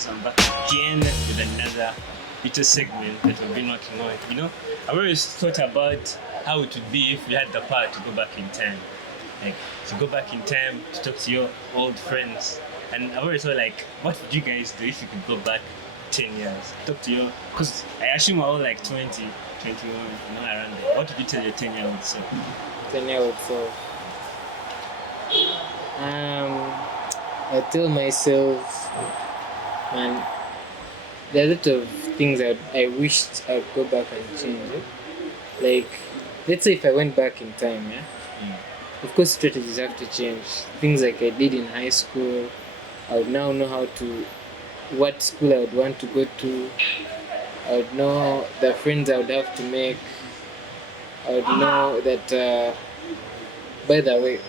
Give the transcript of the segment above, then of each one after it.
guys, I'm back again with another little segment that we've been working on. I've always thought about how it would be if we had the power to go back in time. Like, to go back in time to talk to your old friends. And I've always thought, like, what would you guys do if you could go back 10 years? Talk to your, because I assume we're all like 20, 21, around there. What would you tell your 10-year-old self? 10-year-old self. I tell myself, man, there are a lot of things that I wished I'd go back and change. Like, let's say if I went back in time, of course strategies have to change. Things like I did in high school, I would now know what school I would want to go to. I would know the friends I would have to make. I would know that, by the way,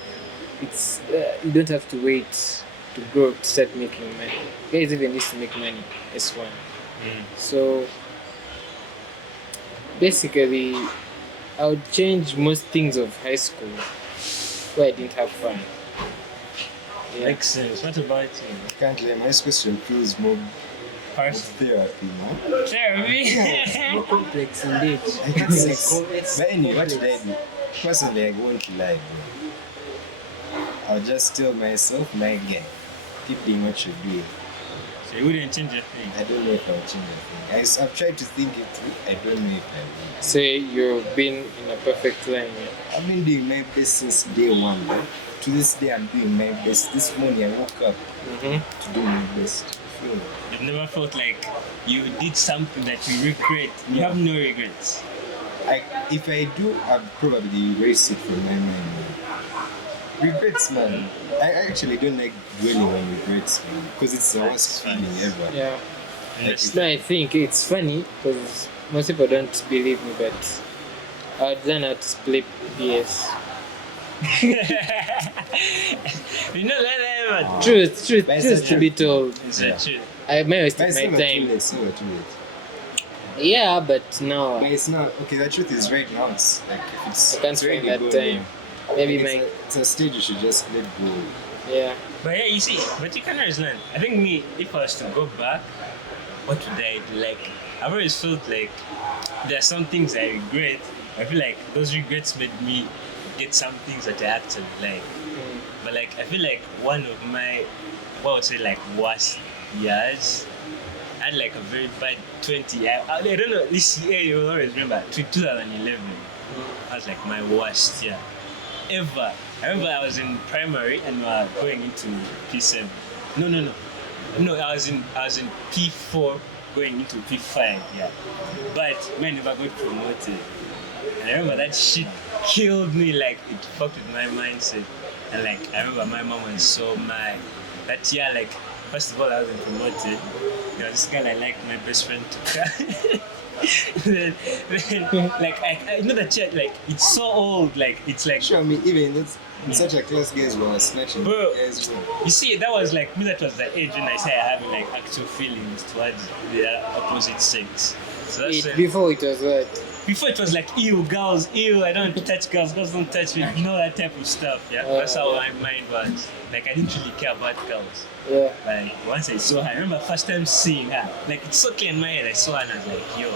it's you don't have to wait to grow up to start making money. Guys even used to make money, S1. So basically, I would change most things of high school where I didn't have fun. Makes sense. What about you? Currently, my question feels more therapy, no? Therapy? More complex indeed. I can't say. But anyway, what did I do? Personally, I won't lie, bro. I'll just tell myself, my guy, keep doing what you're doing. So you wouldn't change a thing? I don't know if I'll change a thing. I've tried to think it through. I don't know if I will. So you've been in a perfect line. I've been doing my best since day one, bro. To this day, I'm doing my best. This morning, I woke up to do my best. You've never felt like you did something that you regret? You have no regrets? If I do, I'd probably erase it from my mind. Regrets, man. I actually don't like dwelling on regrets, man, because it's the worst feeling ever. Yeah. Yes. No, I think it's funny because most people don't believe me, but I would learn how to play PS. Truth to be told. It's true. I may But waste it's my not too time. late, it's not too late. Yeah, but no, But it's not, okay, the truth is right now, it's like, if it's, I can't it's find already that gone, time. Maybe like, my it's a stage you should just let go. yeah. But yeah, you see, but you can always learn. I think me, if I was to go back, what would I do? Like, I've always felt like there are some things I regret. I feel like those regrets made me get some things that I actually like. But like, I feel like one of my, what I would say, like worst years, I had like a very bad 20. I don't know, this year you will always remember, 2011. That was like my worst year ever. I remember I was in primary and we were going into P7. No, I was in P4 going into P5, yeah. But I never got promoted. And I remember that shit killed me, like it fucked with my mindset. And like I remember my mom was so mad. That year, like, first of all, I wasn't promoted. There was this girl I liked, my best friend took her. then like I know that shit, like it's so old, like it's like Sure, I mean, even in such a class, guys were snatching Bro, guys. you see, that was like me. That was the age when I say I have like actual feelings towards the opposite sex. So that's Before it was what? before it was like ew, girls, ew. I don't touch girls. Girls don't touch me. You know that type of stuff. Yeah, that's how my mind was. Like I didn't really care about girls. Yeah. Like once I saw her, I remember first time seeing her. Like it's so clear in my head. I saw her and I was like, yo.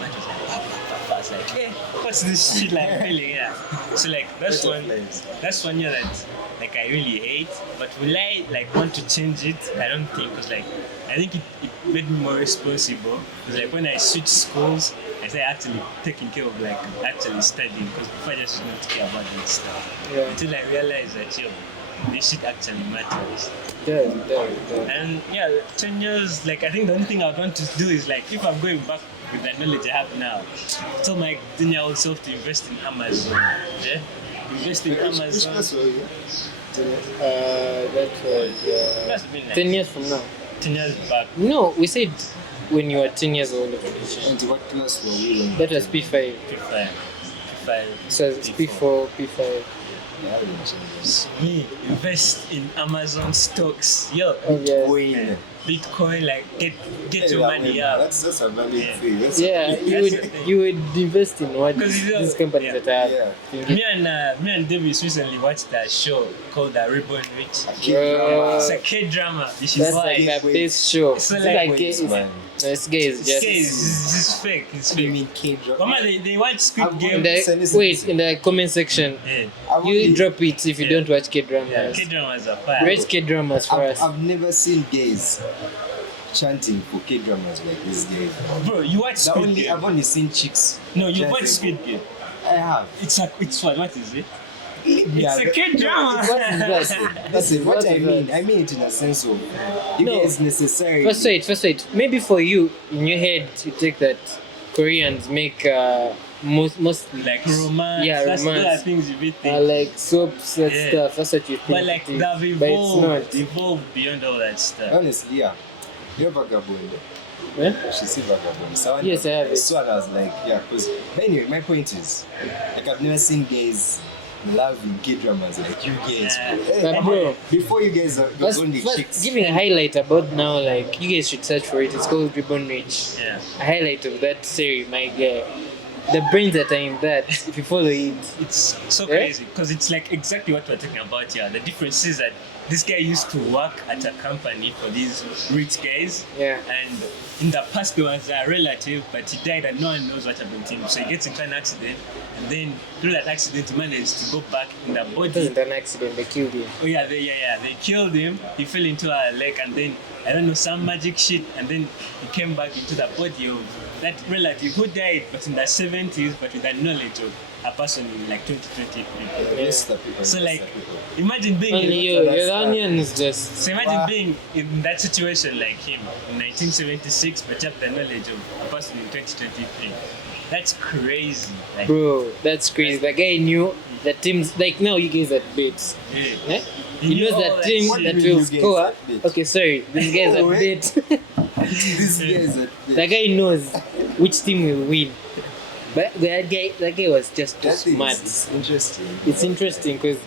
I was like, I was like, hey, what's this shit like feeling? Yeah. So like that's one year that like I really hate. But will I like want to change it? I don't think, because like I think it made me more responsible. Because like when I switched schools, I started actually taking care of like actually studying. Because before I just did not care about that stuff. Yeah. Until I realized that yo, this shit actually matters. Yeah. And yeah, 10 years, like I think the only thing I would want to do is like if I'm going back with the knowledge I have now, tell my 10-year-old self to invest in Amazon. Yeah? Invest in Amazon. Which class were you? That was Must have been like 10 years from now. 10 years back. No, we said when you were 10 years old. And what class were we in? That was P5. P5. So it's P4, P5. Yeah, they change. Me invest in Amazon stocks. Yo, Bitcoin. Bitcoin, like get your Yeah, money man, out. That's a valid Yeah. thing. That's Yeah, you would invest in what 'Cause you know- these companies yeah. that are Yeah. thinking. Me and Davis recently watched that show called Ribbon Rich. Bro. It's a K-drama. This is That's why like the best show. So It's like- like Wait, man. this guy is this just guy is fake. It's What do you fake. mean K-drama? Mama, they watch Squid I've Game. in the in the comment section. Yeah. I've You only- drop it if you Yeah. don't watch K-dramas. K-dramas are fire. Rate K-dramas for us. I've never seen gays chanting for K-dramas like these days. Bro, you watch Squid Game. I've only seen chicks. No, you chanting watch for- Squid Game. I have. It's what is it? Yeah, It's a but- K-drama. What is that? Listen, what I is mean, that? I mean it in a sense of if No. it's necessary. First wait. Maybe for you, in your head, you take that Koreans make mostly Like romance. Yeah, That's romance. the things you be thinking. like soaps and Yeah. stuff. That's what you think. But like it is. they've But it's not. evolved beyond all that stuff. Honestly, yeah. You're vagabond. Eh? She said vagabond. So Yes, I have it. So I was like, yeah, because anyway, my point is, like I've never seen gays loving K-dramas like you guys. Yeah. Hey, But bro, before you guys are First, only first chicks. giving a highlight about now, like you guys should search for it. It's called Ribbon Rich. Yeah. A highlight of that series, my guy. The brains that are in that, if you follow it. It's so Yeah? crazy because it's like exactly what we're talking about here. The difference is that this guy used to work at a company for these rich guys, Yeah. and in the past there was a relative, but he died and no one knows what happened to him. So he gets into an accident, and then through that accident he managed to go back in the It body. wasn't an accident, they killed him. Oh yeah, they killed him. He fell into a lake, and then I don't know some magic shit, and then he came back into the body of that relative who died, but in the 70s, but with the knowledge of a person in like 2023. Yes, the people. So yes, like, the people. imagine being Only you, that's your that. onion is just. so imagine Wow. being in that situation like him in 1976, but you have the knowledge of a person in 2023. That's crazy. Like, Bro, that's crazy. The guy knew the teams, like now you guys at bets. yeah. Eh? He He knew knows all that that team shit. What do that you mean will you guys score. at bet? Okay, sorry, these guys Oh, at wait. bet. These guys are The guy knows which team will win. But that guy was just too that thing smart. is interesting. It's interesting because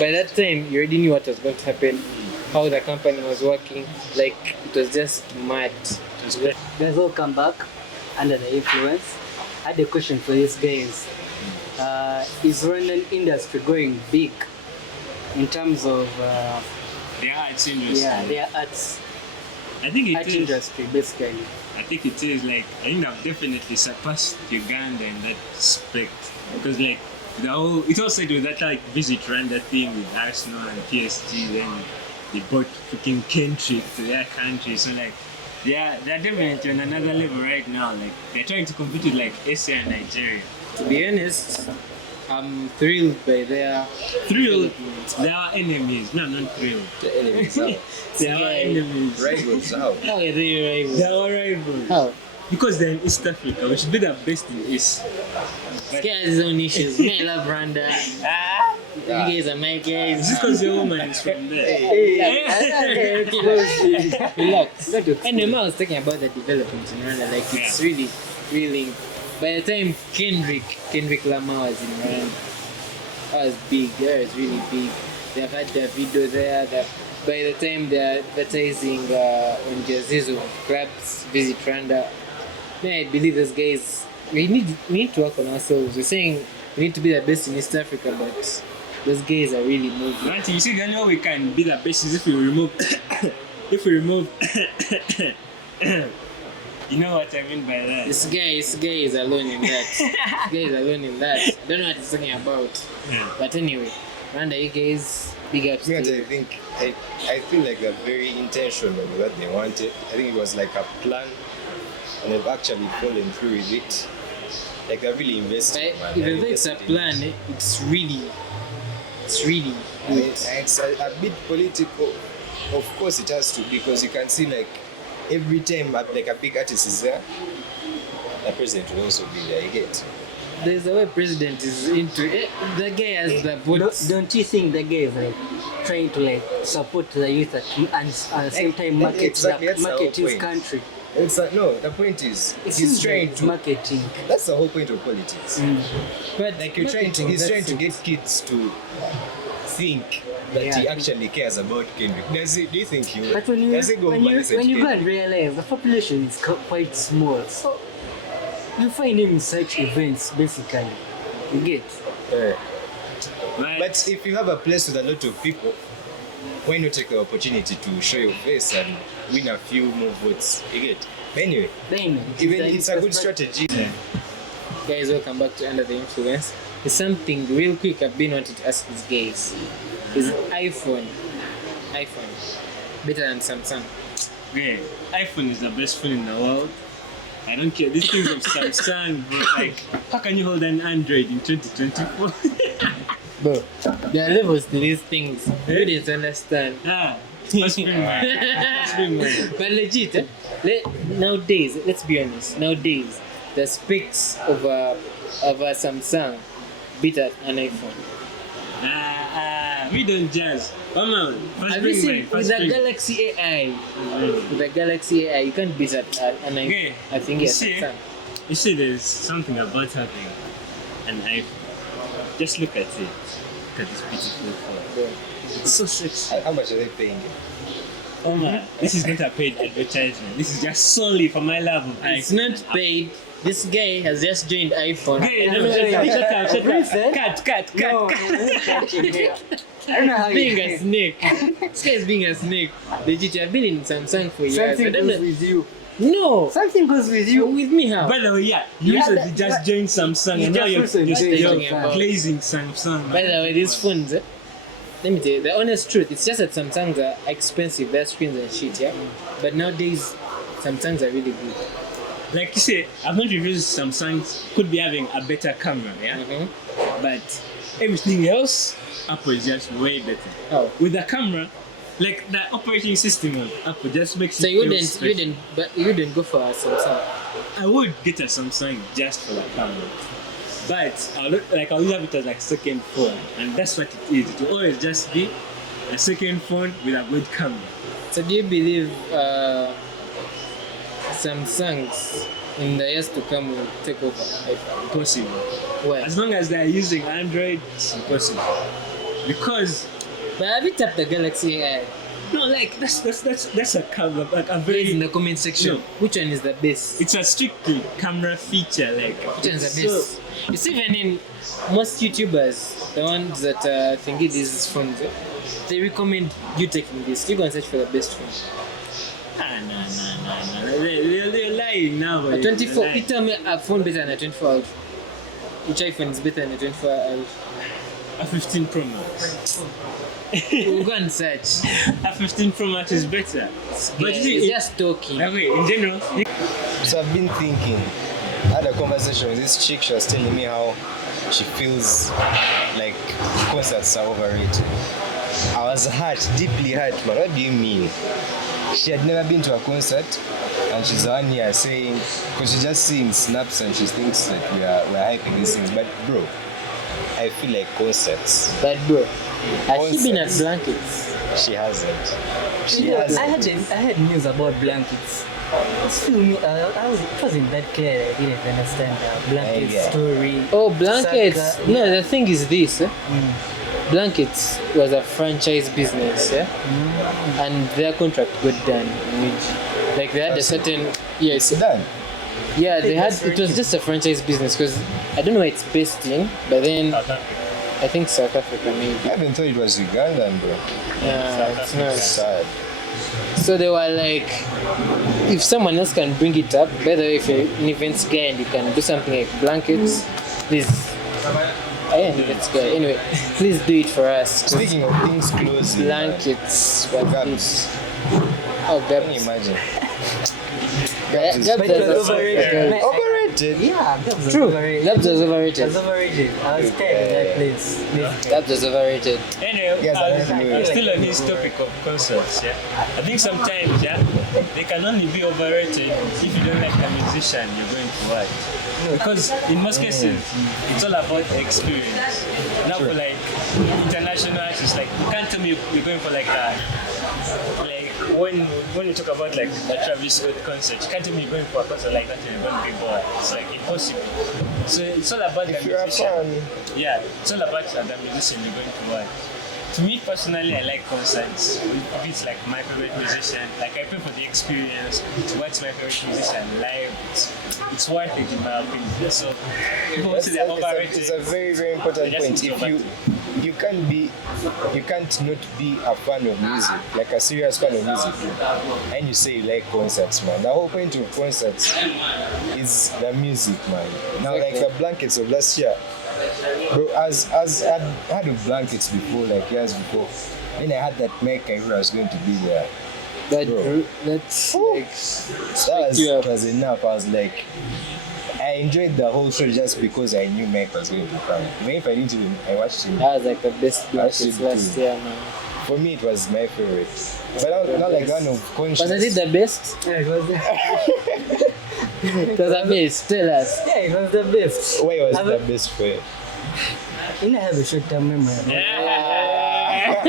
by that time you already knew what was going to happen, how the company was working. Like it was just mad. It was great. Guys all come back under the influence. I had a question for these guys. Is Rwandan industry going big in terms of Yeah, it's interesting. their arts I think it art is. industry basically? I think it is like I think I've definitely surpassed Uganda in that respect because like the whole it all started with that like visit Rwanda thing with Arsenal and PSG. Then they brought freaking Kendrick to their country. So like they're definitely on another level right now. Like they're trying to compete with like Asia and Nigeria. To be honest, I'm thrilled by their Thrilled, they are enemies. No, not thrilled. The enemies out. They are enemies. Rivals out. How are they rivals? They are rivals. How? Because they're in East Africa. We should be the best in East. This guy has his own issues. Me, I love Rwanda. Ah. Yeah. You guys are my guys. Is this because your woman is from there? Relax. Anyway, I was talking about the development in Rwanda. Like it's really, really. By the time Kendrick Lamar was in Rwanda, that was big. That was really big. They've had their video there. By the time they're advertising on Jazizo clubs, visit Rwanda. Man, I believe those guys. We need to work on ourselves. We're saying we need to be the best in East Africa, but those guys are really moving. Right, you see, the only way we can be the best is if we remove. if we remove. You know what I mean by that? This guy is alone in that. This guy is alone in that. I don't know what he's talking about. Yeah. But anyway, Rwanda, you guys, big ups Me, to I you. think I feel like they're very intentional with what they wanted. I think it was like a plan, and they've actually fallen through with it. Like they're really investing. But man. even They're though it's a investing in plan, it. it's really And good. it's a bit political. Of course, it has to because you can see like every time like a big artist is there, the president will also be there. You get. There's a way president is into it. The guy has the votes. Don't you think the guy is like trying to like support the youth and at the same time market Exactly, that's the market whole his point. country? It's like, no, the point is, It's he's trying to. marketing. That's the whole point of politics. But Like he's trying to get kids to think that he Yeah. actually cares about Kendrick. Do you think he will? But when you Does he go when over you, listen when to you go Kendrick? and realize the population is quite small, so you find him in such events basically. You get. Yeah. Right. But if you have a place with a lot of people, why not take the opportunity to show your face and win a few more votes? You get. But anyway, Then even it's a good strategy. guys, welcome back to Under the Influence. There's something real quick I've been wanting to ask these guys. Is iPhone better than Samsung? Yeah, iPhone is the best phone in the world. I don't care. These things of Samsung, bro. Like, how can you hold an Android in 2024? Bro, there are levels to these things. You didn't understand. Must be mine. But legit, nowadays, let's be honest, nowadays, the specs of a Samsung beat an iPhone. We don't jazz. Come on. First Have you bring seen mine, with first the bring. Galaxy AI? With the Galaxy AI, you can't beat an iPhone. Okay. I think You it's see? Samsung. You see, there's something about having an iPhone. Just look at it. Look at this beautiful phone. Bro. It's so sexy. How much are they paying you? Oh my, this is not a paid advertisement. This is just solely for my love of iPhone. It's not paid. This guy has just joined iPhone. Okay, shut up. Listen. Cut. No, I don't know how Being you a snake. This guy is being a snake. Legit, I've been in Samsung for years. I something don't goes know. with you. No. Something goes with you. With me how? By the way, yeah, you Yeah, recently that- just that- joined Samsung you and now just recently you're joined Samsung. glazing Samsung. By the way, these phones, let me tell you, the honest truth, it's just that Samsungs are expensive, their screens and shit, yeah? But nowadays, Samsungs are really good. Like you say, I've not reviewed Samsung could be having a better camera, yeah? Mm-hmm. But everything else, Apple is just way better. Oh. With the camera, like the operating system of Apple just makes So it you feel wouldn't, special. but you wouldn't go for a Samsung. I would get a Samsung just for the camera. But I'll have it as like second phone, and that's what it is. It will always just be a second phone with a good camera. So do you believe Samsungs in the years to come will take over iPhone? Impossible. Why? As long as they're using Android, it's impossible. Because But have you tapped the Galaxy AI? no, like that's a camera, like a Please in very. the comment section. No. Which one is the best? It's a strictly camera feature, like. Which one is the so- best? It's even in most YouTubers, the ones that think it is these phones, they recommend you taking this. You go and search for the best phone. No. They're lying now. A But 24. You tell me a phone better than a 24 Ultra. Which iPhone is better than a 24 Ultra? A 15 Pro Max. We'll go and search. A 15 Pro Max is better. But Yeah, you see, it's just talking. okay, in general, So I've been thinking. I had a conversation with this chick. She was telling me how she feels like concerts are overrated. I was hurt, deeply hurt, man. What do you mean? She had never been to a concert, and she's on here saying, because she's just seeing snaps and she thinks that we're hyping these things. But bro, I feel like concerts. But bro, has she been at Concerts. Blankets? She hasn't. She Yeah, hasn't. I had news about blankets. It's still me. It wasn't that clear. I didn't understand the blanket Yeah. story. Oh, Blankets. Saga, No, the thing is this. Blankets was a franchise business, yeah? And their contract got done. Which, like they had a certain. Yes. It's done. Yeah, they had. that's It was just a franchise business because I don't know where it's based in, but then I think South Africa maybe. I even thought it was Ugandan, bro. Yeah, it's not. Sad. So they were like, if someone else can bring it up, by the way, if you're an events guy and you can do something like blankets, please. I am an events guy. Anyway, please do it for us. 'cause Speaking of things close, blankets, what Gabs. is? Oh, Can you Gabs. imagine? Gabs But it was was overrated. Overrated. Yeah, that was True. overrated. Gabs was It overrated. was overrated. I was scared of that place. Gabs was overrated. Anyway, Yes, I know. still on this topic of concerts, yeah. I think sometimes, yeah, they can only be overrated if you don't like the musician you're going to watch. Because in most cases, it's all about the experience. Now for like international artists, like you can't tell me you're going for like a like when you talk about like a Travis Scott concert, you can't tell me you're going for a concert like that and you're going to be bored. It's like impossible. So it's all about the If you're a musician. fan, Yeah, it's all about the musician you're going to watch. To me personally, I like concerts. If it's like my favorite musician, like I pay for the experience to watch my favorite musician live. It's worth it in my opinion. So people say they're overrated. it's a very, very important Just point. introvert. If you can't not be a fan of music, like a serious fan of music, and you say you like concerts, man. The whole point of concerts is the music, man. Now, like the blankets of last year, bro, as I'd had the blankets before, like years before. Then I had that mic, I knew I was going to be there. But Bro. that's like It was enough. I was like, I enjoyed the whole show just because I knew Mike was going to come. Even if I didn't even, I watched him. that was like the best blankets should last too. year, man. For me, it was my favorite. But not like one of conscious. Was it the best? Yeah, it was It was the best. Tell us. yeah, it was the best. Why was Have the a- best for you? You know, I have a short-term memory. Yeah.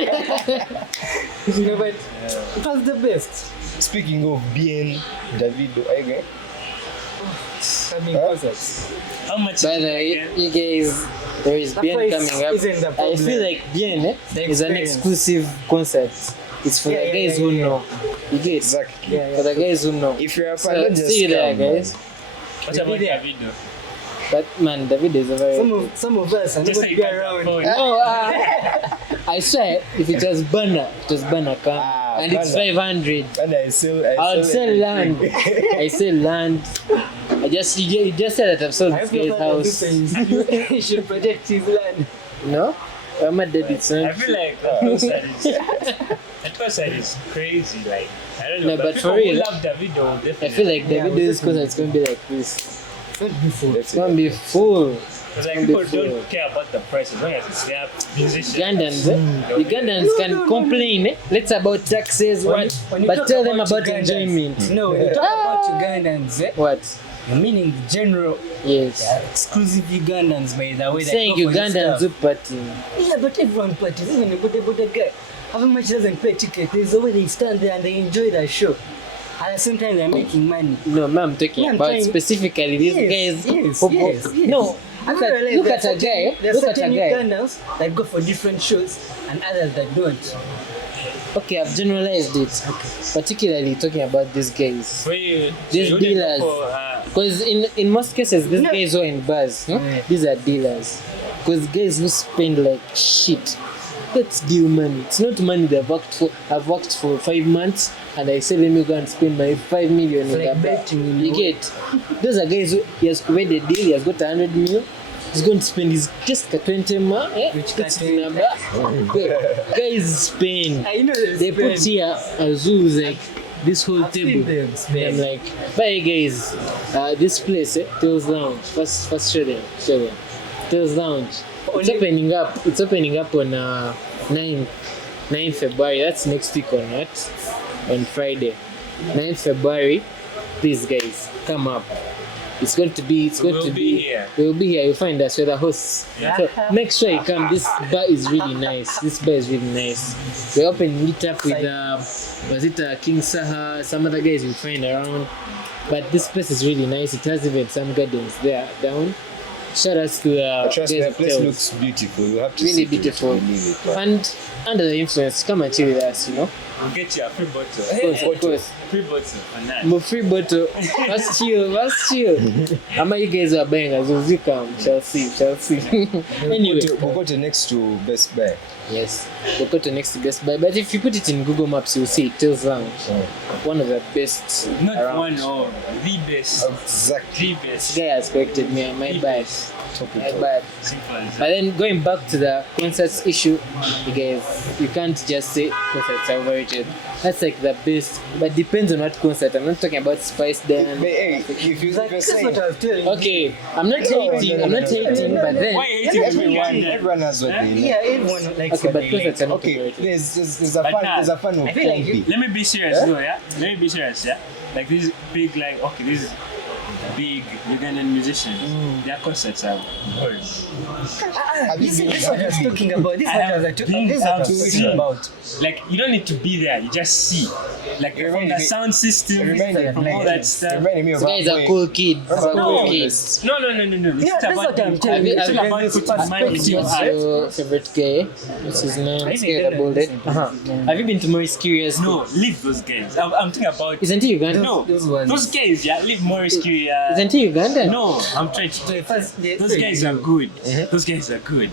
You know, but it was the best. Speaking of being Davido, are you going? Coming Huh? concerts. How much? By the way, you guys, there is The Bien price coming up. isn't the I problem. feel like Bien The is an experience. exclusive concert. It's for Yeah, the yeah, guys yeah, who yeah. know. You get Exactly. Yeah, for the guys who know. If you're a fan, So, don't just see you there, come, man. guys. What about Video. Davido? But man, David is a very. Some of us are not Just going say to you be can't around. afford. Oh, I swear, if it was banner, come, Ah, and it's banner. 500. And I sell I'll sell land. everything. I sell land. You just said that I've sold I this hope your guy's father house. listens. He should protect his land. No, I'm a dead. It's I not. feel like that concert is crazy. Like I don't know, No, but people for real, who love Davido, definitely. I feel like Yeah, Davido's we concert is gonna be like this. Not before. It's gonna be full. because like gonna be people full. don't care about the price as long as it's their musician. Ugandans, Ugandans can complain. Let's about taxes, what? When you But talk tell them about Ugandans- enjoyment. No, you talk about Ugandans, eh? What? Meaning general, Yes. exclusive Ugandans, by the way. that Saying go for this Ugandans who stuff. party. Yeah, but everyone parties, even the Buddha guy. How much doesn't pay ticket? There's a way they stand there and they enjoy that show. At the same time, they're making money. No, ma'am, talking Yeah, I'm about trying- specifically these Yes, guys. yes, who- yes, yes. No, I look don't at, realize look there at are a guy. There are Look at a certain guy. Ugandans that go for different shows and others that don't. Okay, I've generalized it. Particularly talking about these guys. For you, These you wouldn't go dealers. for, Because in most cases, these No. guys who are in bars, Yeah. these are dealers. Because guys who spend like shit. That's deal money. It's not money that I've worked for 5 months and I say let me go and spend my 5 million It's in like that bar. betting in You the- get? Those are guys who he has made a deal, he has got 100 mil. He's going to spend his just 20 ma. Which That's can- the number. Guys spend. I know They put here a zoo like this whole I've table. seen them spend. I'm like, bye guys. This place, Tails Lounge. First show them. Tails Lounge. It's Only- opening up. It's opening up on 9 February. That's next week on what? On Friday. 9 February. Please guys, come up. It's going to be. We'll be here. We'll be here. You'll find us. We're the hosts. So make sure you come. This bar is really nice. This bar is really nice. We're opening it up with was it King Saha? Some other guys you'll find around. But this place is really nice. It has even some gardens there down. Shout out to Trust me, guys the place hotels. looks beautiful. You have to Really see it to beautiful. believe it, man. And under the influence, come and chill with us. we'll get you a free bottle. Of course. Free bottle for that. My free bottle. Let's chill. How many you guys are buying as well? You come. Shall see. Anyway. We'll go to next to Best Buy. Yes. We'll go to next to Best Buy. But if you put it in Google Maps, you'll see it. Tails Lounge. One of the best Not around. one or the best. Exactly. The best. This guy has corrected me. My The bad. best. My bad. Simple as But that. then going back to the concerts issue, you guys, you can't just say concerts are overrated. That's like the best, but depends on what concert. I'm not talking about Spice But Dance. hey, if you're That's saying what I was telling you. Okay, I'm not hating. I'm not hating, but then Why hating everyone, everyone? everyone has what they like. Yeah, everyone likes okay, what but they concerts are not Okay, overrated. there's a But fan nah, there's a fan of I feel like Pompi. Let me be serious, Huh? though, yeah? Let me be serious, yeah? Like this big, like, okay, this is big Ugandan musicians. Their concerts are good. This is what I was talking about. This is what I was talking about. Like, you don't need to be there, you just see. Like, from the sound system, from all that stuff. Reminding me of This guy is a cool kid. He's a cool kid. No. It's that's about what I'm telling you. it's all about putting money into your What's art. your favorite guy? What's his name? This guy is a think bullet. Have you been to Maurice Curious? No, leave those guys. I'm thinking about. Isn't he Uganda? No, those ones. those guys, yeah, leave Morris Curia. Isn't he Uganda? No, I'm trying to. Those guys are good. Those guys are good.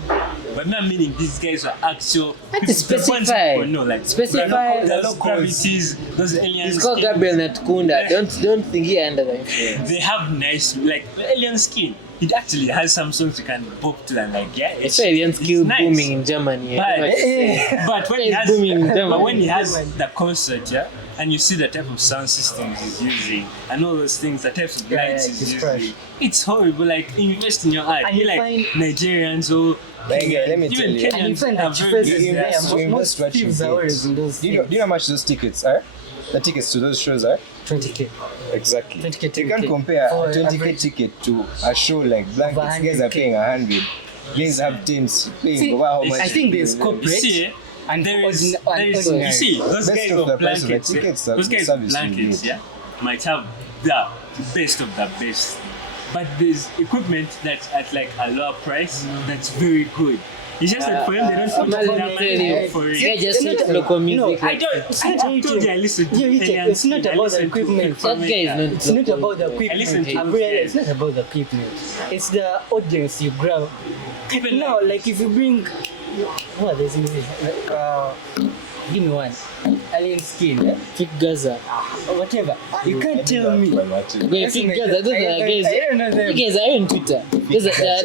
But not meaning these guys are actual. That is the ones specify. people know, like Specify. the local gravities, those aliens. It's called Gabriel Natkunda. Don't think he under the influence. They have nice, like alien skin. It actually has some songs you can bop to and like, yeah. It's alien skill nice. booming in Germany. But when he It's has, booming in Germany. but when he has the concert, yeah, and you see the type of sound systems he's using and all those things, the types of lights he's it's using, trash. it's horrible. Like, invest in your art. And You you like find- Nigerians or Like, let me tell even you. And you Kenyans find are that very first good. you Yeah. invest- you most what you thieves get. are always in those Do you know how much those tickets are? The tickets to those shows are? 20k. Exactly. 20K, You can't 20K. compare For a 20k average- ticket to a show like Blankets. Guys are 100K. paying 100. Guys have teams paying See, over how much. I think there's You corporate see, and there is, ordinary. you see, those Best guys of of the price of the blankets, tickets, those the guys of service you blankets, get. yeah, might have the best of the best. But there's equipment that's at like a lower price that's very good. It's just that for him, they don't put Let that me tell money you, for this guy it. just hates local music. I don't. I told you I listen to Kenyan It's not skin, I about the listen to equipment. That guy is not It's not local. about the I listen to equipment. those Umbrella, guys. it's not about the equipment. It's the audience you grab. Even No, like if you bring what is this? Give me one. Alien skin, Kick Gaza. or whatever. You can't tell me. Okay, Kick Gaza. Those are guys. I don't know them. You guys are on Twitter.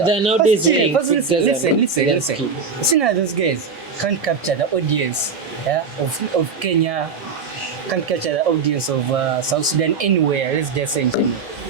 They're nowadays wearing Kick Gaza. Listen. See now those guys can't capture the audience, yeah, of Kenya, can't capture the audience of South Sudan anywhere. Let's just say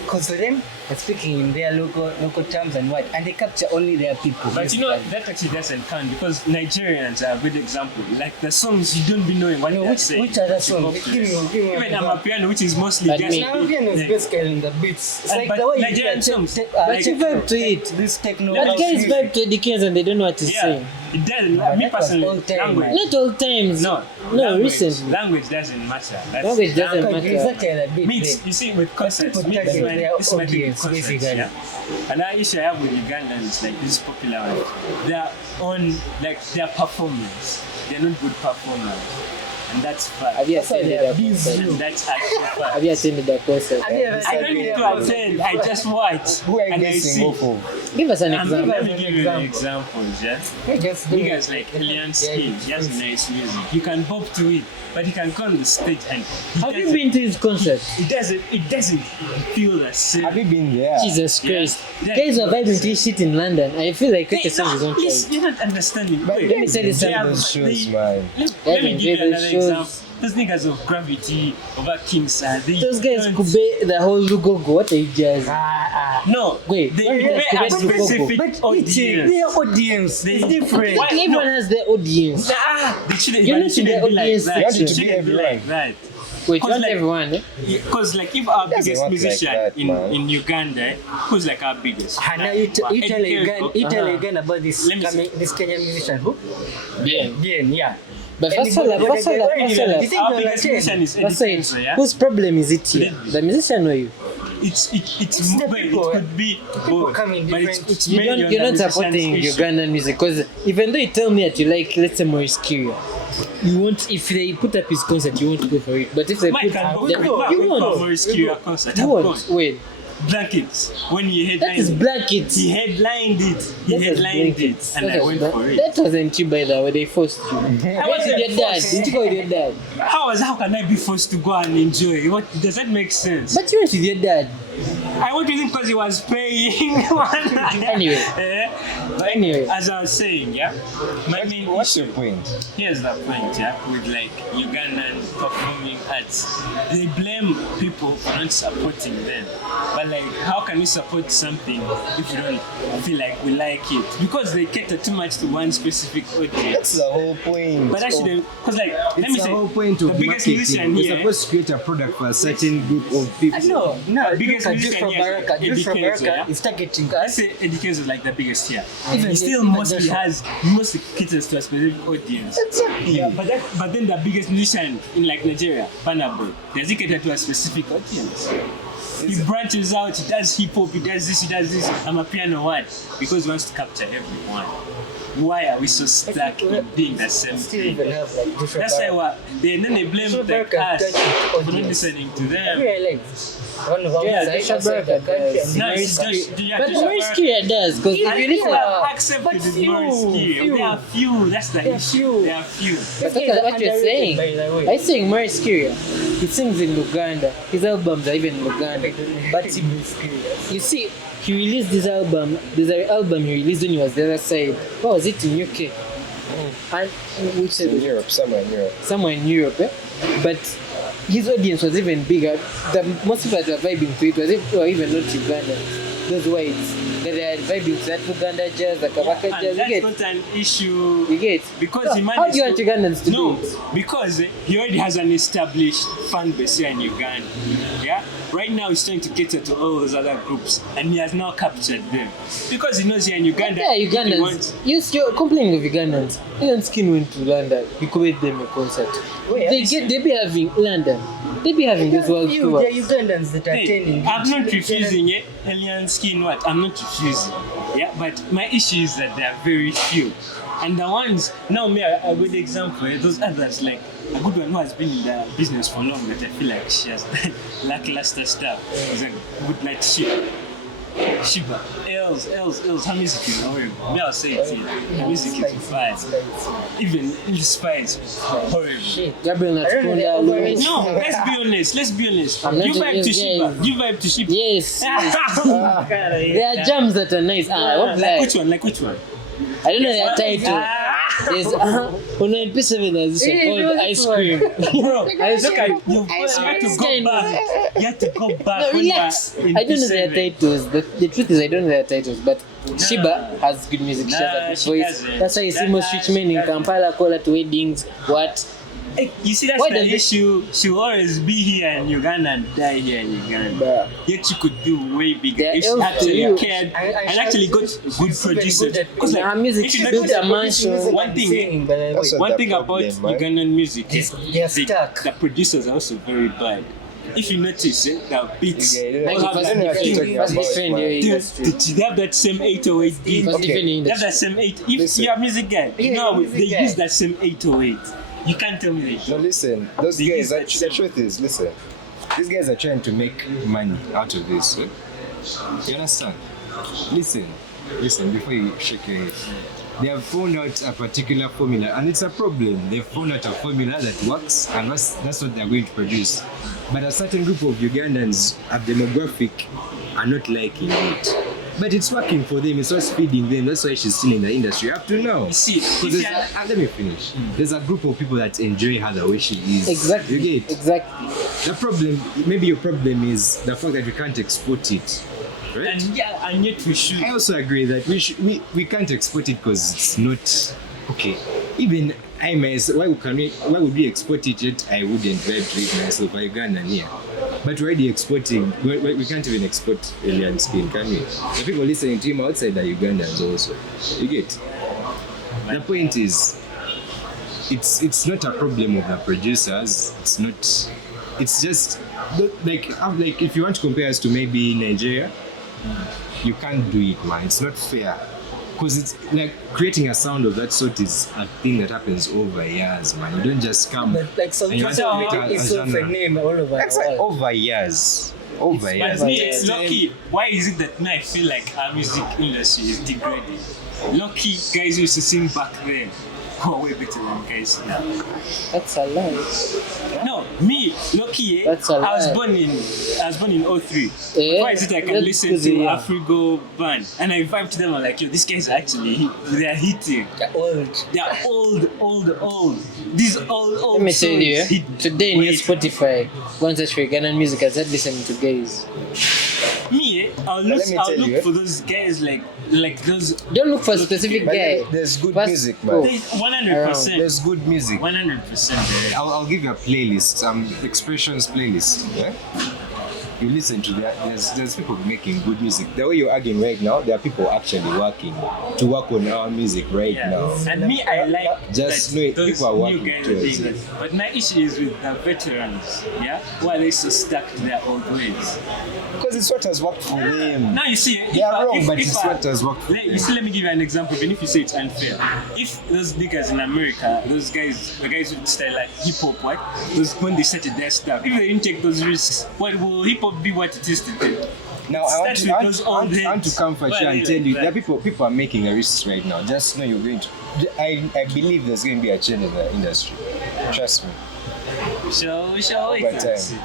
because for them, they're speaking in their local terms and what, and they capture only their people. But you know, that actually doesn't count because Nigerians are a good example. Like the songs, you don't be knowing what they're saying. Which other song? Give me one Even example. Amapiano, which is mostly But just me- Nigerian is like- basically in the beats. It's like but the way Nigerian you songs, But you vibe to it. This techno. But guys vibe to the kids and they don't know what to yeah, say. it doesn't. But Me that was personally, all time, language. man. Not all times. No, Recently. Language doesn't matter. That's Language doesn't language. matter. Exactly like beat. Me, there. you see, with concerts, people me, target this their is my big audience, concerts, basically. yeah. And that issue I have with Ugandans, like this popular one, they're on like their performance. They're not good performers, and that's fact. Have you That's why attended they a are busy. concert? And that's actual fact. Have you attended a concert? Have you ever I don't need to attend. I just watch. Who are you and I guessing see. off of? Give us an Let example. me give you the examples, yeah. They just do You it. guys like alien Yeah, skin, he has nice music. You can bop to it, but he can come on the stage and Have you been to his concert? it doesn't feel the same. Have you been there? Jesus Yeah. Christ. Yeah. Guys are vibing to his shit in London. I feel like Cricket song is on Please, fire. you're not understanding. But Wait, let me tell you they something. have- Those shows, they- man. Let me enjoy give you those another shows. example. Those niggas of Gravity, over Kings, Those guys could be the whole Lugogo. What are you guys? No, Wait, they but pay yes, a but specific But audience. their audience They- is different. Why- Everyone has their audience. They shouldn't, You're but not it shouldn't in the be like audience that. section. You want it to be Shouldn't be everyone. like that. Wait, Cause not like- everyone. Eh? Because like if our Doesn't biggest work like musician that, man. in Uganda, who's like our biggest? And now you tell again about this Let me see. this Kenyan musician who? Yeah. Bien, yeah. But Anybody- Fasola, You think Our they're biggest like musician is Fasola, Eddie yeah? whose problem is it here? The musician or you? It's the well, people, it could be both, come in but different- it's You mainly don't, on you're the not supporting musician's issue. Ugandan music because even though you tell me that you like, let's say Maurice Curia, you won't. If they put up his concert, you won't go for it. But if they Mike put, can go. them, You you won't. Maurice Curia concert. You I'm won't. going. Wait, Blankets. When he that is headlined, Blankets. he headlined it. He That was headlined it, Blankets. and I That went was for it. That wasn't you, by the way. They forced you. I Went with wasn't your dad. forced. Did you go with your dad? How can I be forced to go and enjoy? What does that make sense? But you went with your dad. I went with him because he was paying. Anyway. But Anyway. as I was saying, yeah, my main What's issue, your point? here's the point, yeah, with like Ugandan performing arts, they blame people for not supporting them. But like, how can we support something if we don't feel like we like it? Because they cater too much to one specific audience. That's the whole point. But actually, because like, let me It's the say, whole point the of biggest marketing. musician You're here. supposed to create a product for a certain group of people. No, The biggest musician here is Dude from Eddie Kenzo, yeah? America is targeting Let's us. say Eddie Kenzo is like the biggest here. Even He still even mostly Joshua. caters to a specific audience. Exactly. Yeah, but then the biggest musician in like Nigeria, Burna Boy, does he cater to a specific audience? He branches out, he does hip hop, he does this. I'm a piano one because he wants to capture everyone. Why are we so stuck in being the same Still thing? even have like different. That's why then they blame Joshua like Barker us touched for not audience. listening to I them. realized one of our Yeah, outside Joshua the Barker country does. and No, the it's country. just But Maurice Kia does, because if you listen, accepted is few, Maurice few. There are few. That's the There are issue. few. There are few. but look at what you're Underrated, saying. by the way. I'm saying Maurice Kia, he sings in Uganda. His albums are even in Uganda. But he was curious. You see, he released this album. There's an album he released when he was the other side. What was it in UK? And which In Europe, somewhere in Europe. somewhere in Europe, eh? But his audience was even bigger. The most people that were vibing to it were even not Ugandans. Those whites that they are vibing to that Uganda jazz, the Kabaka And jazz. You that's get? not an issue. You get? Because So he managed how do you want Ugandans to no, do it? because he already has an established fan base here in Uganda. Yeah? Right now he's trying to cater to all those other groups and he has now captured them. Because he knows here in Uganda. Yeah, if he Ugandans. wants- Yes, you're complaining of Ugandans. Even Skin went to London. We could make them a concert. They be having London. They be having this world Few, tour. there are Ugandans that are attending. I'm not refusing it. Alien skin, what? I'm not refusing. Yeah, but my issue is that there are very few. And the ones, now me, a good example, those others, like a good one who has been in the business for long, that I feel like she has done lackluster stuff. Is a good like Shiba, Els, her music is horrible. Me, I'll say it here. Her music is fine. Even inspired, horrible. Shit. Gabriel I don't know, they're Natkunda, Louis. overrated. No, let's be honest. I'm not You vibe to just Shiba. guys. You vibe to Shiba. Yes. There There are jams that are nice. I won't Like lie. which one? Like which one? I don't know their title. Ah. There's on MP7 there's this one called Ice Cream. Bro, Ice look at cream. you. You have to go back. You have to go back. No, when you are relax. in I don't know their P7. titles. The truth is I don't know their titles, but Shiba has good music. She has a good she voice. doesn't. That's why you see most rich men in Kampala call her to weddings. What? Hey, you see, that's Why the does it- issue. She will always be here in Uganda and die here in Uganda. Bruh. Yet she could do way bigger There if she else actually to you. cared I and actually got she's good even producers. good at- Because Her music, if she you built notice- a mansion. One thing, That's what one the thing about problem, right? Ugandan music is They're stuck. the producers are also very bad. If you notice, the beats Yeah, all Like have first I don't know what you're defend, talking first about, defend man. your Dude, industry. they have that same 808 beat. First Okay. defend your They have industry. that same 8. If Listen. you're a music guy, you Yeah, know music they guy. use that same 808. You can't tell me that. No, listen, those They guys, use that the same- truth is, listen, these guys are trying to make money out of this. Eh? You understand? Listen, before you shake your head. They have found out a particular formula, and it's a problem. They've found out a formula that works, and that's what they're going to produce. But a certain group of Ugandans, a demographic, are not liking it. But it's working for them, it's what's feeding them. That's why she's still in the industry up to now. You see, if Because you're- let me finish. There's a group of people that enjoy her the way she is. Exactly. You get? Exactly. The problem, maybe your problem is the fact that we can't export it. Right? and yet we should. I also agree that we can't export it because it's not okay. Even I myself, why would we export it yet? I wouldn't vibe to it myself. I'm Ugandan here, but we're already exporting. We can't even export alien skin, can we? The people listening to him outside are Ugandans also. You get? The point is, it's not a problem of the producers. It's not. It's just like if you want to compare us to maybe Nigeria, you can't do it, man. It's not fair. Because it's like creating a sound of that sort is a thing that happens over years, man. You don't just come. But like some and you people want to make make a itself a genre. name all over That's the like world. over years. Over years. But me, it's lucky. Why is it that now I feel like our music industry is degrading? Lucky guys used to sing back then. Oh, way better than guys now. That's a lie. No, me, lucky. That's a I was lie. born in 03. Yeah, Why is it I can that's listen good, to yeah. Afrigo band and I vibe to them? I'm like, yo, these guys are actually they are hitting. They're old. They are old. These old. Let me tell you, songs hit today in your wait. Spotify, go and search for Ugandan music. I started listening to guys. Me, I'll let look, me I'll tell look you, for those guys like those. Don't look for a specific But guy. there's good First- music, oh, man. 100%. There's good music. 100%. I'll give you a playlist, expressions playlist. Yeah? you listen to that. There's people making good music. The way you're arguing right now, there are people actually working to work on our music right now. And me, I like Just that know it, those people are new working guys are towards doing it. that. But my issue is with the veterans, yeah, who are they so stuck to their old ways. Because it's what has worked for them. Now you see, They are wrong, but it's what has worked for you see, let me give you an example. Even if you say it's unfair, if those niggas in America, those guys, the guys who style like hip hop, right? Those when they started their stuff, if they didn't take those risks, what will hip hop be what it is today? Now I want to comfort you and tell you that that people are making a risk right now. Just know you're going to. I believe there's going to be a change in the industry. Trust me. we shall wait Over and time. see.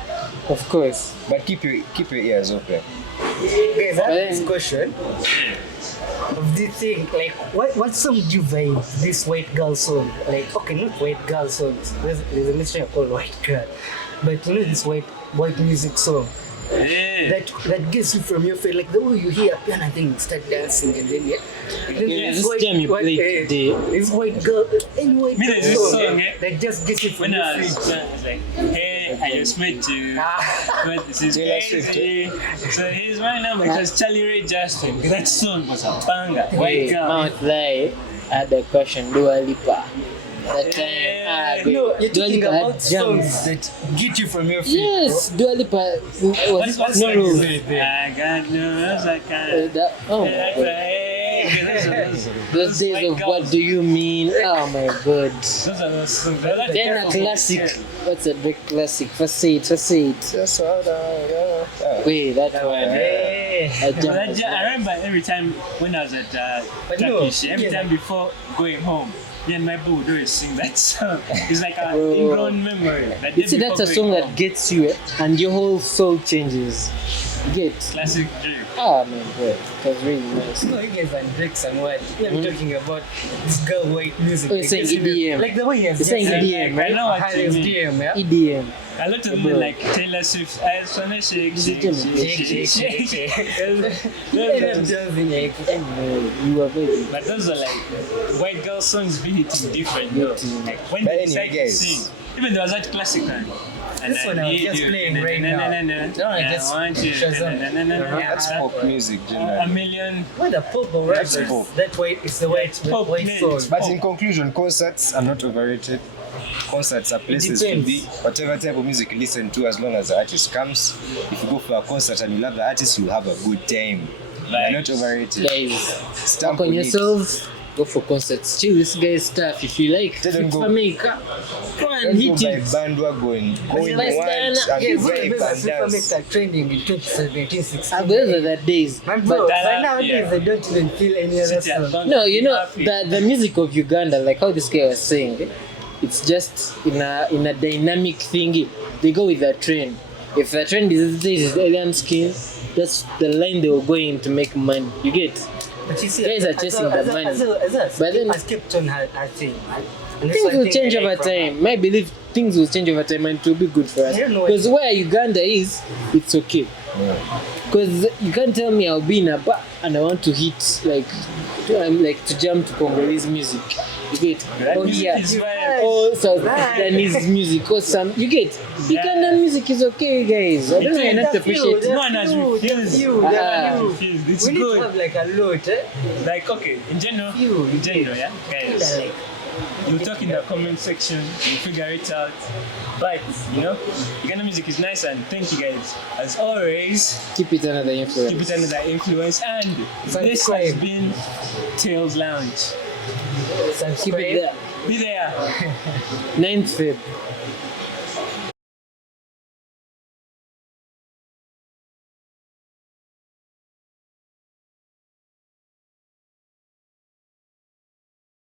Of course. But keep your ears open. Guys, I have this question of this thing. Like, what song do you vibe? This white girl song? Like, okay, not white girl songs. There's a mystery called white girl, but you know this white music song. Yeah. That gets you from your feet, like the way you hear a piano thing, start dancing, and then This time you played today. this white girl, any white Me, girl there's this song song, that just gets you from When your I was, feet. like, hey, I just met you. But this is Taylor Swift, crazy. So here's my number because Charlie Ray Justin. That song was a banger. White Wait, girl. Mount Lie, I had a question, Dua Lipa. That time, Yeah. No, you're Dua talking Lipa had about jams. songs that get you from your feet. Yes, Dua Lipa was What's no like rules. this? I got no, I can't. Oh my God. Those days of what do you mean? Oh my God. Those are those songs. Then a classic. What's a big classic? First it. Just what Wait, that one. Hey. I jumped as I well. remember every time when I was at But no, Turkish, every yeah. time before going home, me and my boo would always sing that song. It's like an Bro. ingrown memory. That You day see, that's a before song going that home. gets you and your whole soul changes. You get? Classic dream. Ah, man, bro. It was really nice. No, you guys are Drake and what? I'm talking about this girl white music. Oh, you're saying EDM. Like the way he has You're saying just EDM, right? I know what had you his mean. DM, yeah? EDM. A lot of Bro. them like Taylor Swift. I just wanna shake, This is shake, Jimmy. shake, shake, shake, shake. And I'm just in like, Anyway, you are very. But those are like white girl songs being hitting different though. Like when But they anyway, decide to guys. sing. Even there was that classic one. This one I was just playing right now. No, I just Shazam. That's pop music, A generally. million. what the pop or That's rappers? pop. That white, it's the white, Pop, white man. song. But in conclusion, concerts are not overrated. Concerts are places to depends. be. Whatever type of music you listen to, as long as the artist comes. If you go for a concert and you love the artist, you'll have a good time. They're not overrated. Guys, Stamp work on on it. yourselves. Go for concerts. Chill this guy's stuff if you like. They don't Fit go- for me. Come on, Don't hit go by it. bandwagon. Go in Like once Diana. and Yeah, be what brave the and best people make dance. that trending in 2017, 16. Those are the days. Man, bro, But but nowadays yeah. I don't even feel any other song. No, you know the music of Uganda, like how this guy was saying, it's just in a dynamic thingy. They go with the trend. If the trend is alien skin, that's the line they were going to make money. You get? But you see, Guys are chasing the money. But then- has kept on her thing, right? And that's Things one will thing change I like over from her. time. I believe things will change over time and it will be good for us. I don't know Because where Uganda is, it's okay. Because you can't tell me I'll be in a bar and I want to hit to jump to Congolese music. You get? That Oh music yeah. is vibe. Or South Sudanese music or some. You get? Ugandan music is okay, guys. I don't know. You're not That's you, appreciating. No one has refused. You, Ah. that's you. Refused. It's We need to good. have like a lot, eh? Like okay, in general, yeah, guys. Like, You talk in the comment section, you figure it out. But you know, Uganda music is nice and thank you guys. As always, Keep it under the influence. keep it under the influence and this has Subscribe. been Tales Lounge. Keep subscribe. it there. Be there. 9th Feb.